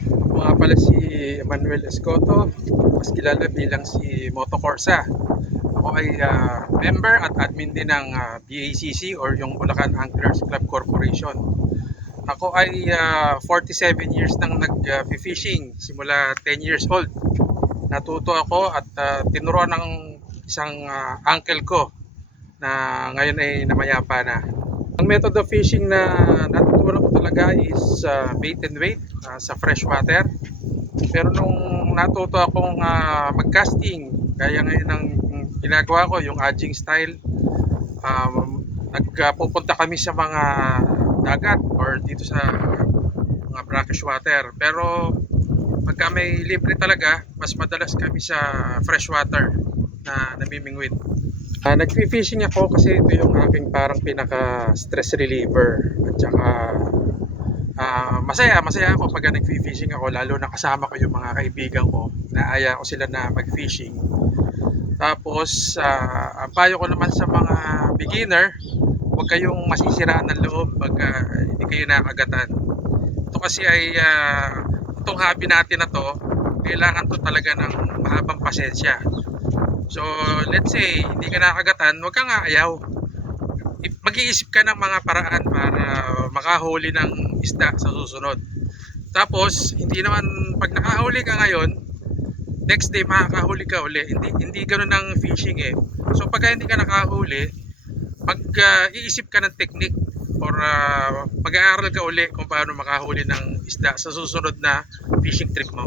Ako nga pala si Manuel Escoto, mas kilala bilang si Moto Corsa. Ako ay member at admin din ng BACC or yung Bulacan Anglers Club Corporation. Ako ay 47 years nang nag-fishing, simula 10 years old. Natuto ako at tinuruan ng isang uncle ko na ngayon ay namayapa na. Ang method of fishing na natutunan ko talaga is bait and weight sa freshwater. Pero nung natuto akong mag-casting, gaya ngayon ng ginagawa ko, yung edging style, nagpupunta kami sa mga dagat or dito sa mga brackish water. Pero pagka may libre talaga, mas madalas kami sa freshwater na namimingwit. Nag-fishing ako kasi ito yung aking parang pinaka-stress reliever. At saka masaya ako pag nag-fishing ako, lalo na kasama ko yung mga kaibigan ko. Naaya ko sila na mag-fishing. Tapos, ang payo ko naman sa mga beginner, huwag kayong masisiraan ng loob pag hindi kayo nakagatan. Ito kasi ay, itong hobby natin na to, kailangan to talaga ng mahabang pasensya. So, let's say, hindi ka nakagatan, huwag kang aayaw. Mag-iisip ka ng mga paraan para makahuli ng isda sa susunod. Tapos, hindi naman, pag nakahuli ka ngayon, next day makakahuli ka uli. Hindi ganoon ang fishing eh. So, pag hindi ka nakahuli, mag-iisip ka ng technique or mag-aaral ka uli kung paano makahuli ng isda sa susunod na fishing trip mo.